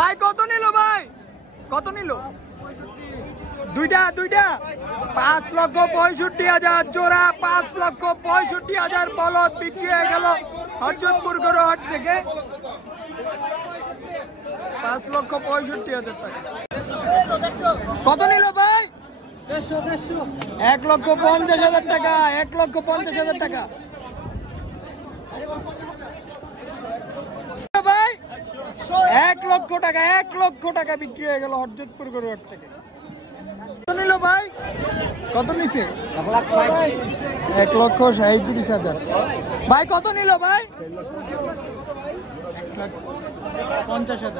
ভাই কত নিল ভাই? কত নিল? দুইটা 5,65,000 জোড়া, 5,65,000 বলদ বিক্রি হয়ে গেল হরজতপুর গরু হাট থেকে। 5,65,000 টাকা। কত নিল ভাই? 1,50,000 টাকা। 1,50,000 টাকা ভাই। 1 লক্ষ টাকা। 1 লক্ষ টাকা বিক্রি হয়ে গেল হরজতপুর গরু হাট থেকে। কত নিল ভাই? কত নিছে? 1,37,000 ভাই। কত নিল ভাই? 50,000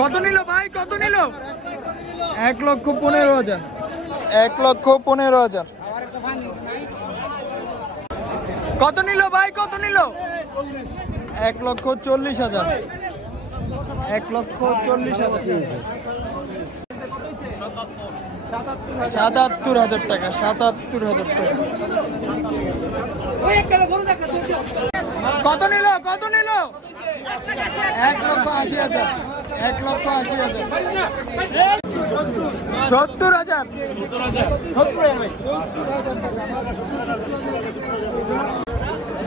কত নিল ভাই? কত নিল? 1,15,000। 1,15,000 কত নিল ভাই? কত নিল? 1,40,000। 1,40,000 77,000 টাকা। 77,000 টাকা। কত নিল? কত নিল? 1,80,000। 1,80,000 70,000।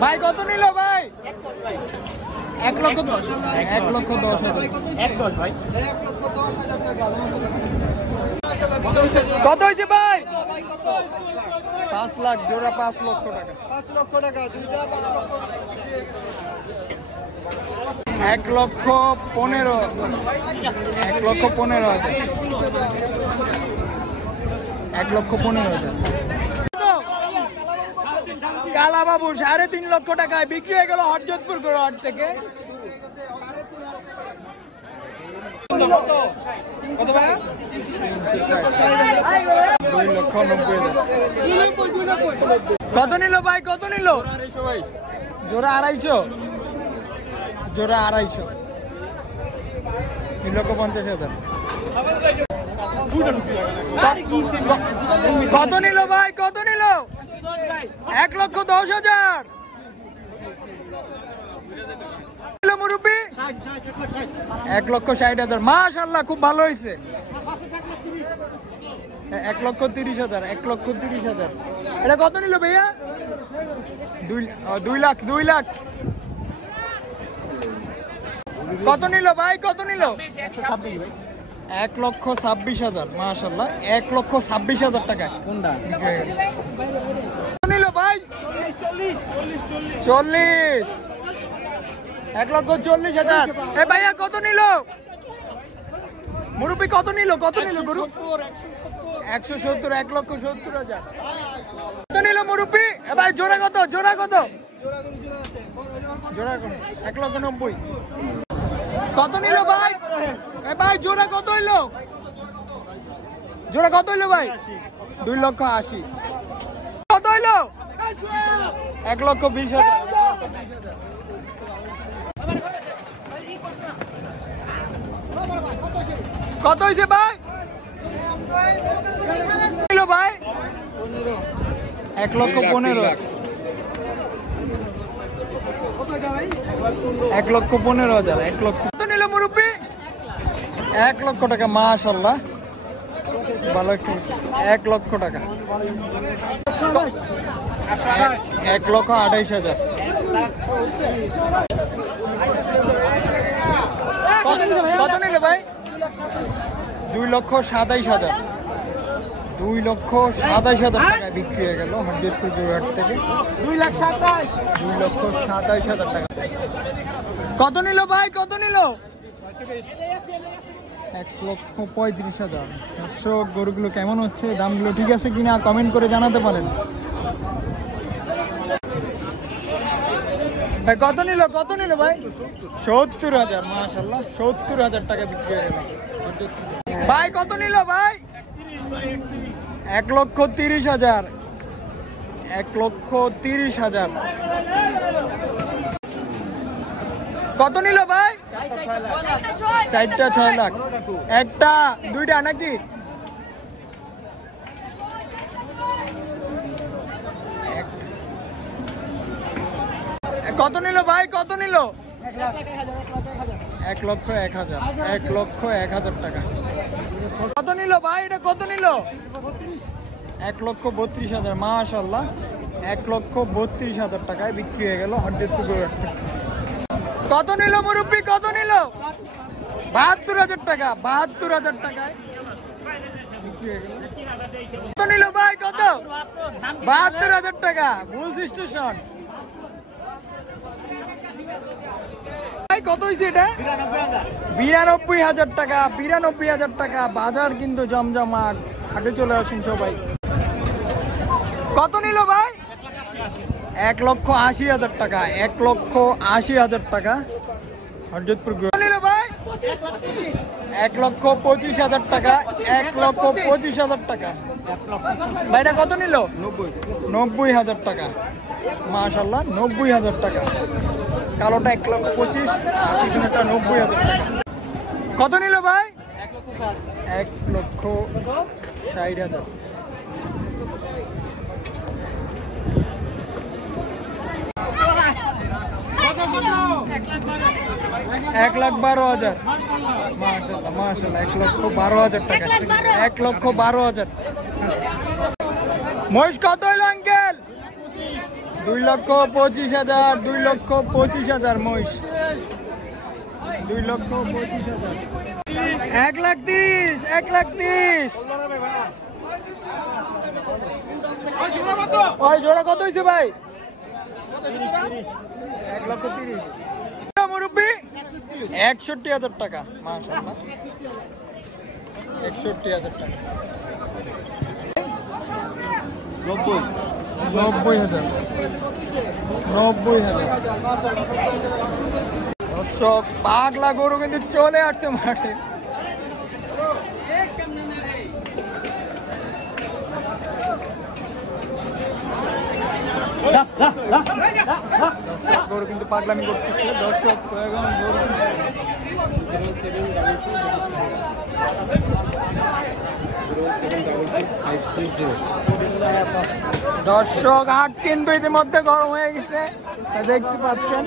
ভাই কত নিল ভাই? 1,10,000। 1,10,000 ভাই। কত হয়েছে ভাই? 5 লাখ জোড়া। 5 লক্ষ টাকা। 1,15,000। 1,15,000। 1,15,000 কালা বাবু 3.5 লক্ষ টাকায় বিক্রি হয়ে গেল হরজতপুর গরু হাট থেকে। কত ভাই? 2,90,000। কত নিল ভাই? কত নিল? জোড়া 250। জোড়া 250। 3,50,000 কত নিল ভাই? কত নিল? 1,10,000 মুরব্বী। 1,60,000 মাশাআল্লাহ, খুব ভালো হয়েছে। 1,30,000। 1,30,000 এটা কত নিল ভাইয়া? 2 লাখ। 2 লাখ কত নিল ভাই? কত নিল? 1,26,000 মাশাআল্লাহ। 1,26,000 টাকা কোনটা নিল ভাই? 40। 1,40,000 এ ভাইয়া কত নিল? মুরব্বী কত নিল? কত নিল গরু? 170। 1,70,000 কত নিল মুরব্বী? এ ভাই জোড়া কত? জোড়া কত? জোড়া 1,90,000 কত নিল ভাই? এ ভাই জোড়া কত হইলো? জোড়া কত হইলো ভাই? 2,80,000 কত হইলো? 1,20,000 কত হয়েছে ভাই? ভাই 1,15,000। 1,15,000। 1 লক্ষ কত নিল মুরব্বী? 1 লক্ষ টাকা মাশাআল্লাহ, ভালো একটু 1 লক্ষ টাকা। 1,28,000 কত নিল ভাই? 2,27,000। 2,27,000 টাকায় বিক্রি হয়ে গেল হরজতপুর গরু হাট থেকে। 2,27,000 টাকা। কত নিল ভাই? কত নিল? 1,35,000। দর্শক গরুগুলো কেমন হচ্ছে, দামগুলো ঠিক আছে কিনা কমেন্ট করে জানাতে পারেন। ভাই কত নিল? কত নিল ভাই? 70,000 মাশাআল্লাহ। 70,000 টাকা বিক্রি হয়ে গেল ভাই। কত নিল ভাই? 1,30,000। 1,30,000 কত নিল ভাই? 4টা 6 লাখ। একটা 2টা নাকি? কত নিল ভাই? কত নিল? 1,01,000, 1,01,000 টাকা। কত নিল ভাই, এটা কত নিল? 1,32,000, মাশাআল্লাহ। 1,32,000 টাকায় বিক্রি হয়ে গেল হরজতপুর গরুহাট থেকে। কত নিল মুরব্বী, কত নিল? 72,000 টাকা, 72,000 টাকায় বিক্রি হয়ে গেল। কত নিল ভাই, কত? 72,000 টাকা, ভুল স্টেশন। কত হয়েছে এটা? 92,000 টাকা, 92,000 টাকা। বাজার কিন্তু জমজমাট, হাটে চলে আসুন সবাই। কত নিল ভাই? 1,80,000 টাকা, 1,80,000 টাকা হরজতপুর। নিল ভাই 1,25,000 টাকা, 1,25,000 টাকা। ভাইটা কত নিল? 90,000 টাকা, মাশাআল্লাহ। 90,000 টাকা। কালোটা 1,25,000 আর পিছনেরটা 90,000 টাকা। কত নিল ভাই? 1,60,000। এক লাখ 12,000, মাশাআল্লাহ মাশাআল্লাহ। 1,12,000 টাকা, 1,12,000। মহিষ কত হইল আঙ্কেল? 2,25,000, 2,25,000 মহিষ। 2,25,000। 1,30,000, 1,30,000। ওই জোড়া কত হয়েছে ভাই? 1,30,000। মুরব্বী 61,000 টাকা, মাশাআল্লাহ। 61,000 টাকা। 90,000, 90,000। দর্শক, পাগলা গরু কিন্তু চলে আসছে মাঠে। গরু কিন্তু পাগলামি করতেছে দর্শক। দর্শক, হাট কিন্তু ইতিমধ্যে গরম হয়ে গেছে, দেখতে পাচ্ছেন।